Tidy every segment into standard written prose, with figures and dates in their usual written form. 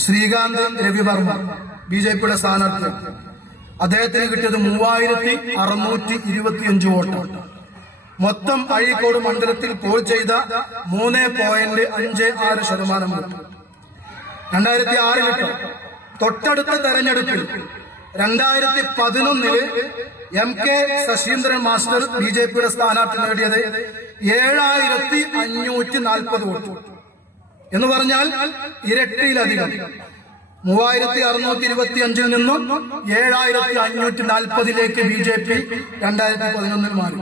ശ്രീകാന്ത് രവിവർമ്മ ബിജെപിയുടെ സ്ഥാനാർത്ഥി. അദ്ദേഹത്തിന് കിട്ടിയത് 3625 വോട്ട്. മൊത്തം അഴീക്കോട് മണ്ഡലത്തിൽ പോൾ ചെയ്ത 3.56% വോട്ട്. 2006 തൊട്ടടുത്ത തെരഞ്ഞെടുപ്പിൽ 2011 MK ശശീന്ദ്രൻ മാസ്റ്റർ ബിജെപിയുടെ സ്ഥാനാർത്ഥി നേടിയത് 7540 വോട്ട്. എന്ന് പറഞ്ഞാൽ ഇരട്ടിയിലധികം. 3625 നിന്നും 7540 ബിജെപി 2011 മാറി.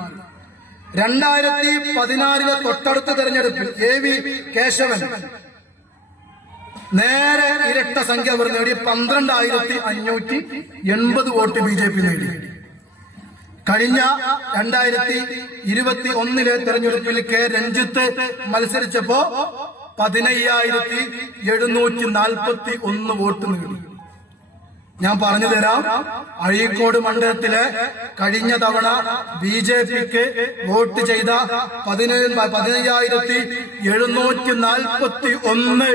2014 തൊട്ടടുത്ത തെരഞ്ഞെടുപ്പിൽ AV കേശവൻ നേരെ ഇരട്ട സംഖ്യ അവർ നേടി 12580 വോട്ട് ബിജെപി നേടി. കഴിഞ്ഞ 2021 തെരഞ്ഞെടുപ്പിൽ കെ രഞ്ജിത്ത് മത്സരിച്ചപ്പോ 15741 വോട്ട് നേടി. ഞാൻ പറഞ്ഞു തരാം, അഴീക്കോട് മണ്ഡലത്തിലെ കഴിഞ്ഞ തവണ ബിജെപിക്ക് വോട്ട് ചെയ്ത 15741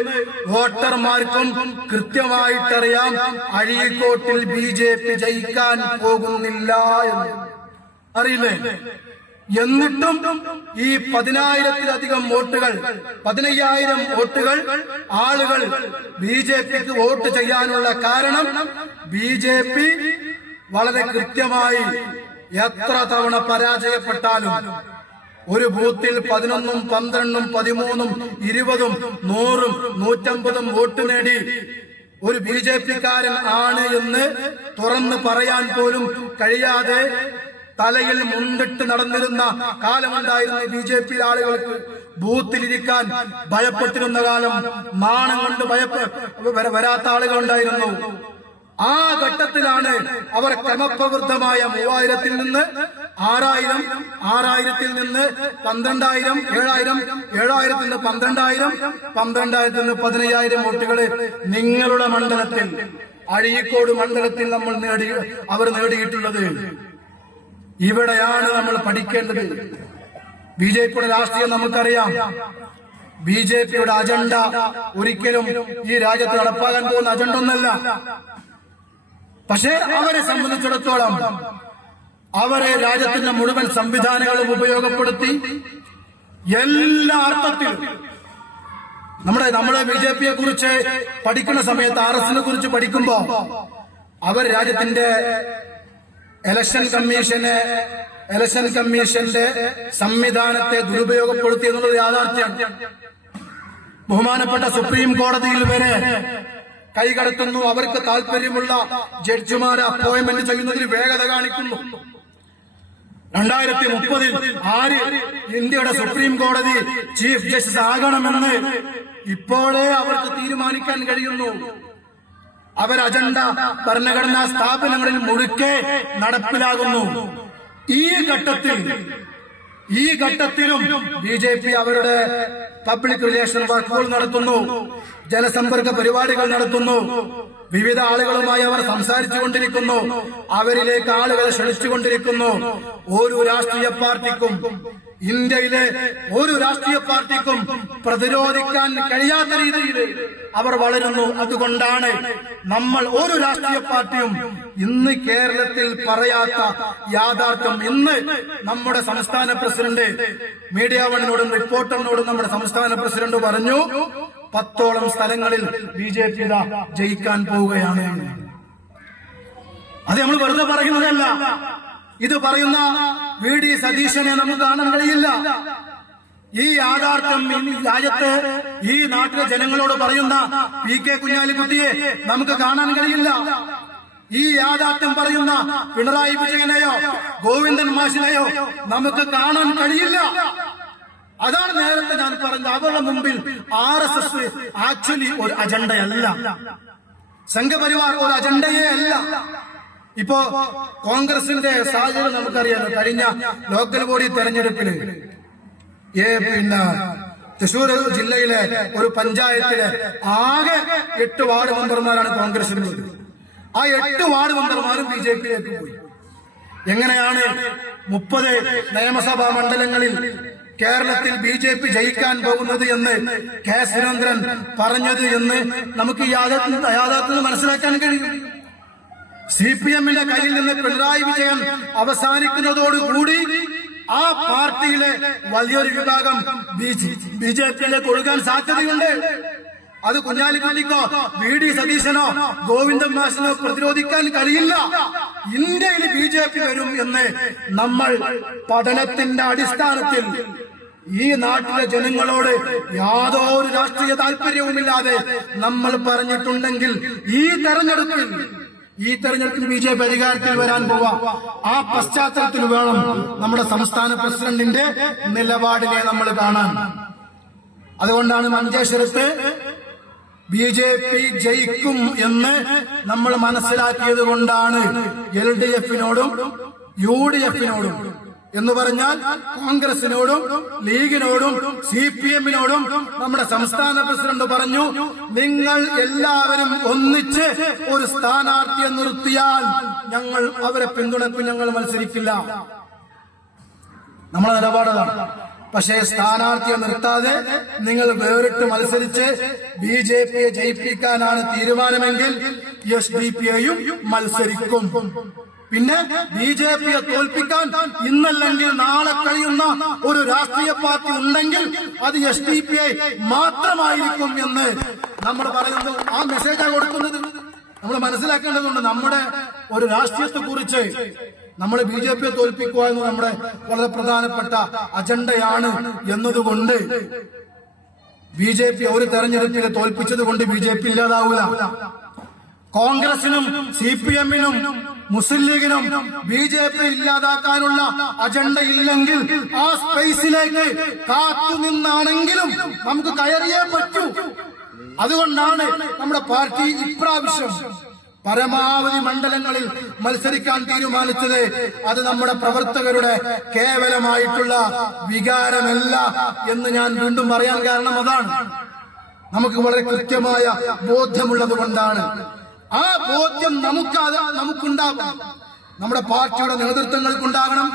വോട്ടർമാർക്കും കൃത്യമായിട്ടറിയാം അഴീക്കോട്ടിൽ ബിജെപി ജയിക്കാൻ പോകുന്നില്ല എന്ന്. അറിയില്ലേ? എന്നിട്ടും ഈ 10,000-ലധികം വോട്ടുകൾ, 15,000 വോട്ടുകൾ ആളുകൾ ബിജെപിക്ക് വോട്ട് ചെയ്യാനുള്ള കാരണം ബിജെപി വളരെ കൃത്യമായി എത്ര തവണ പരാജയപ്പെട്ടാലും ഒരു ബൂത്തിൽ 11, 12, 13, 20, 100, 150 വോട്ട് നേടി ഒരു ബിജെപിക്കാരൻ ആണ് എന്ന് തുറന്ന് പറയാൻ പോലും കഴിയാതെ തലയിൽ മുണ്ടിട്ട് നടന്നിരുന്ന കാലമുണ്ടായിരുന്നു. ബിജെപി ആളുകൾക്ക് ബൂത്തിലിരിക്കാൻ ഭയപ്പെട്ടിരുന്ന കാലം, നാണം കൊണ്ട് വരാത്ത ആളുകളുണ്ടായിരുന്നു. ആ ഘട്ടത്തിലാണ് അവർ ക്രമപ്രവൃത്തമായ 3000-ൽ നിന്ന് 6000, 6000-ൽ നിന്ന് 12,000, 7,000, 7,000-ൽ നിന്ന് 12,000, 12,000-ൽ നിന്ന് 15,000 വോട്ടുകള് നിങ്ങളുടെ മണ്ഡലത്തിൽ, അഴീക്കോട് മണ്ഡലത്തിൽ അവർ നേടിയിട്ടുള്ളത്. ഇവിടെയാണ് നമ്മൾ പഠിക്കേണ്ടത്. ബിജെപിയുടെ രാഷ്ട്രീയം നമുക്കറിയാം. ബിജെപിയുടെ അജണ്ട ഒരിക്കലും ഈ രാജ്യത്ത് നടപ്പാക്കാൻ പോകുന്ന അജണ്ട ഒന്നല്ല. പക്ഷേ അവരെ സംബന്ധിച്ചിടത്തോളം അവരെ രാജ്യത്തിന്റെ മുഴുവൻ സംവിധാനങ്ങളും ഉപയോഗപ്പെടുത്തി എല്ലാ അർത്ഥത്തിലും നമ്മുടെ ബിജെപിയെ കുറിച്ച് പഠിക്കുന്ന സമയത്ത്, RSനെ കുറിച്ച് പഠിക്കുമ്പോ അവർ രാജ്യത്തിന്റെ ഇലക്ഷൻ കമ്മീഷന്റെ സംവിധാനത്തെ ദുരുപയോഗപ്പെടുത്തി എന്നുള്ളത് യാഥാർത്ഥ്യമാണ്. ബഹുമാനപ്പെട്ട സുപ്രീം കോടതിയിൽ വരെ കൈകടത്തുന്നു. അവർക്ക് താല്പര്യമുള്ള ജഡ്ജിമാരെ അപ്പോയിന്റ്മെന്റ് ചെയ്യുന്നതിന് വേഗത കാണിക്കുന്നു. 2030 ആര് ഇന്ത്യയുടെ സുപ്രീം കോടതി ചീഫ് ജസ്റ്റിസ് ആകണമെന്ന് ഇപ്പോഴേ അവർക്ക് തീരുമാനിക്കാൻ കഴിയുന്നു. അവർ അജണ്ട ഭരണഘടനാ സ്ഥാപനങ്ങളിൽ മുഴുക്കെ നടപ്പിലാകുന്നു. ഈ ഘട്ടത്തിലും ബിജെപി അവരുടെ പബ്ലിക് റിലേഷൻ വർക്കുകൾ നടത്തുന്നു, ജനസമ്പർക്ക പരിപാടികൾ നടത്തുന്നു, വിവിധ ആളുകളുമായി അവർ സംസാരിച്ചു കൊണ്ടിരിക്കുന്നു, അവരിലേക്ക് ആളുകളെ ക്ഷണിച്ചുകൊണ്ടിരിക്കുന്നു. ഒരു രാഷ്ട്രീയ പാർട്ടിക്കും, ഇന്ത്യയിലെ ഒരു രാഷ്ട്രീയ പാർട്ടിക്കും പ്രതിരോധിക്കാൻ കഴിയാത്ത രീതിയിൽ അവർ വളരുന്നു. അതുകൊണ്ടാണ് നമ്മൾ ഒരു രാഷ്ട്രീയ പാർട്ടിയും ഇന്ന് കേരളത്തിൽ പറയാത്ത യാഥാർത്ഥ്യം. ഇന്ന് നമ്മുടെ സംസ്ഥാന പ്രസിഡന്റ് മീഡിയ വണ്ണിനോടും റിപ്പോർട്ടറിനോടും നമ്മുടെ സംസ്ഥാന പ്രസിഡന്റ് പറഞ്ഞു, 10ഓളം സ്ഥലങ്ങളിൽ ബിജെപി ജയിക്കാൻ പോവുകയാണ്. അത് നമ്മൾ വെറുതെ പറയുന്നതല്ല. ഇത് പറയുന്ന VD സതീശനെ നമുക്ക് കാണാൻ കഴിയില്ല. ഈ യാഥാർത്ഥ്യം രാജ്യത്ത്, ഈ നാട്ടിലെ ജനങ്ങളോട് പറയുന്ന PK കുഞ്ഞാലിക്കുട്ടിയെ നമുക്ക് കാണാൻ കഴിയില്ല. ഈ യാഥാർത്ഥ്യം പറയുന്ന പിണറായി വിജയനെയോ ഗോവിന്ദൻ മാഷിനെയോ നമുക്ക് കാണാൻ കഴിയില്ല. അതാണ് നേരത്തെ ഞാൻ പറഞ്ഞത്. അവരുടെ മുമ്പിൽ RSS ആക്ച്വലി ഒരു അജണ്ടയല്ല, സംഘപരിവാർ ഒരു അജണ്ടയേ അല്ല. ഇപ്പോ കോൺഗ്രസിന്റെ സാഹചര്യം നമുക്കറിയാലോ. കഴിഞ്ഞ ലോക്കൽ ബോഡി തെരഞ്ഞെടുപ്പില് തൃശൂർ ജില്ലയിലെ ഒരു പഞ്ചായത്തിലെ ആകെ 8 വാർഡ് മെമ്പർമാരാണ് കോൺഗ്രസിനുള്ളത്. ആ 8 വാർഡ് മെമ്പർമാരും ബിജെപിയിലേക്ക് പോയി. എങ്ങനെയാണ് 30 നിയമസഭാ മണ്ഡലങ്ങളിൽ കേരളത്തിൽ BJP ജയിക്കാൻ പോകുന്നത് എന്ന് കെ സുരേന്ദ്രൻ പറഞ്ഞത് എന്ന് നമുക്ക് യാഥാർത്ഥ്യം മനസ്സിലാക്കാൻ കഴിയും. CPM-ന്റെ കയ്യിൽ നിന്ന് പിണറായി വിജയൻ അവസാനിക്കുന്നതോടുകൂടി ആ പാർട്ടിയിലെ വലിയൊരു വിഭാഗം BJP-യിലേക്ക് ഒഴുകാൻ സാധ്യതയുണ്ട്. അത് കുഞ്ഞാലിക്കുട്ടിക്കോ VD സതീശനോ ഗോവിന്ദൻ മാഷിനോ പ്രതിരോധിക്കാൻ കഴിയില്ല. ഇന്ത്യയിൽ BJP വരും എന്ന് നമ്മൾ പഠനത്തിന്റെ അടിസ്ഥാനത്തിൽ ഈ നാട്ടിലെ ജനങ്ങളോട് യാതൊരു രാഷ്ട്രീയ താല്പര്യവുമില്ലാതെ നമ്മൾ പറഞ്ഞിട്ടുണ്ടെങ്കിൽ ഈ തെരഞ്ഞെടുപ്പിൽ BJP അധികാരത്തിൽ വരാൻ പോവാം. ആ പശ്ചാത്തലത്തിൽ വേണം നമ്മുടെ സംസ്ഥാന പ്രസിഡന്റിന്റെ നിലപാടിനെ നമ്മൾ കാണാൻ. അതുകൊണ്ടാണ് മഞ്ചേശ്വരത്ത് BJP ജയിക്കും എന്ന് നമ്മൾ മനസ്സിലാക്കിയത് കൊണ്ടാണ് LDF-നോടും UDF-നോടും എന്ന് പറഞ്ഞാൽ കോൺഗ്രസിനോടും ലീഗിനോടും CPM-നോടും നമ്മുടെ സംസ്ഥാന പ്രസിഡന്റ് പറഞ്ഞു, നിങ്ങൾ എല്ലാവരും ഒന്നിച്ച് ഒരു സ്ഥാനാർത്ഥിയെ നിർത്തിയാൽ ഞങ്ങൾ അവരെ പിന്തുണയ്ക്കും, ഞങ്ങൾ മത്സരിക്കില്ല. നമ്മളെ നിലപാടാണ്. പക്ഷേ സ്ഥാനാർത്ഥിയെ നിർത്താതെ നിങ്ങൾ വേറിട്ട് മത്സരിച്ച് BJP-യെ ജയിപ്പിക്കാനാണ് തീരുമാനമെങ്കിൽ SDPI-യും മത്സരിക്കും. പിന്നെ BJP-യെ തോൽപ്പിക്കാൻ ഇന്നല്ലെങ്കിൽ നാളെ കഴിയുന്ന ഒരു രാഷ്ട്രീയ പാർട്ടി ഉണ്ടെങ്കിൽ അത് SDPI മാത്രമായിരിക്കും എന്ന് നമ്മൾ പറയുന്നത്. ആ മെസ്സേജാണ് കൊടുക്കുന്നത്. നമ്മൾ മനസ്സിലാക്കേണ്ടതുണ്ട്, നമ്മുടെ ഒരു രാഷ്ട്രീയത്തെ കുറിച്ച് നമ്മൾ BJP-യെ തോൽപ്പിക്കുക എന്ന് നമ്മുടെ വളരെ പ്രധാനപ്പെട്ട അജണ്ടയാണ് എന്നതുകൊണ്ട് BJP ഒരു തെരഞ്ഞെടുപ്പിൽ തോൽപ്പിച്ചത് കൊണ്ട് BJP ഇല്ലാതാവില്ല. കോൺഗ്രസിനും CPM-നും മുസ്ലിം ലീഗിനും BJP ഇല്ലാതാക്കാനുള്ള അജണ്ട ഇല്ലെങ്കിൽ ആ സ്പേസിലേക്ക് കാത്തുനിന്നാണെങ്കിലും നമുക്ക് കയറിയേ പറ്റൂ. അതുകൊണ്ടാണ് നമ്മുടെ പാർട്ടി ഇപ്രാവശ്യം പരമാവധി മണ്ഡലങ്ങളിൽ മത്സരിക്കാൻ തീരുമാനിച്ചത്. അത് നമ്മുടെ പ്രവർത്തകരുടെ കേവലമായിട്ടുള്ള വികാരമല്ല എന്ന് ഞാൻ വീണ്ടും പറയാൻ കാരണം അതാണ്. നമുക്ക് വളരെ കൃത്യമായ ബോധ്യമുള്ളത് കൊണ്ടാണ്. ആ ബോധ്യം നമുക്കുണ്ടാകും. നമ്മുടെ പാർട്ടിയുടെ നേതൃത്വങ്ങൾക്കുണ്ടാകണം,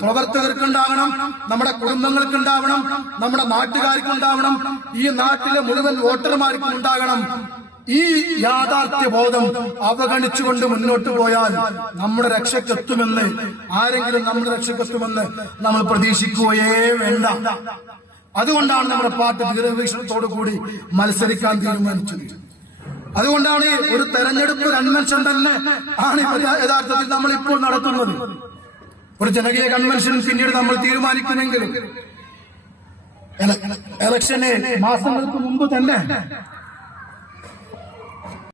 പ്രവർത്തകർക്കുണ്ടാകണം, നമ്മുടെ കുടുംബങ്ങൾക്കുണ്ടാവണം, നമ്മുടെ നാട്ടുകാർക്കുണ്ടാവണം, ഈ നാട്ടിലെ മുഴുവൻ വോട്ടർമാർക്കും ഉണ്ടാകണം. ഈ യാഥാർത്ഥ്യ ബോധം അവഗണിച്ചുകൊണ്ട് മുന്നോട്ട് പോയാൽ നമ്മുടെ രക്ഷക്കെത്തുമെന്ന് ആരെങ്കിലും നമ്മുടെ രക്ഷക്കെത്തുമെന്ന് നമ്മൾ പ്രതീക്ഷിക്കുകയേ വേണ്ട. അതുകൊണ്ടാണ് നമ്മുടെ പാർട്ടി ദീർഘവീക്ഷണത്തോടു കൂടി മത്സരിക്കാൻ തീരുമാനിച്ചത്. അതുകൊണ്ടാണ് ഒരു തെരഞ്ഞെടുപ്പ് കൺവെൻഷൻ തന്നെ ആണ് യഥാർത്ഥത്തിൽ നമ്മൾ ഇപ്പോൾ നടത്തുന്നത്. ഒരു ജനകീയ കൺവെൻഷൻ പിന്നീട് നമ്മൾ തീരുമാനിക്കുമെങ്കിലും ഇലക്ഷന് മാസങ്ങൾക്ക് മുമ്പ് തന്നെ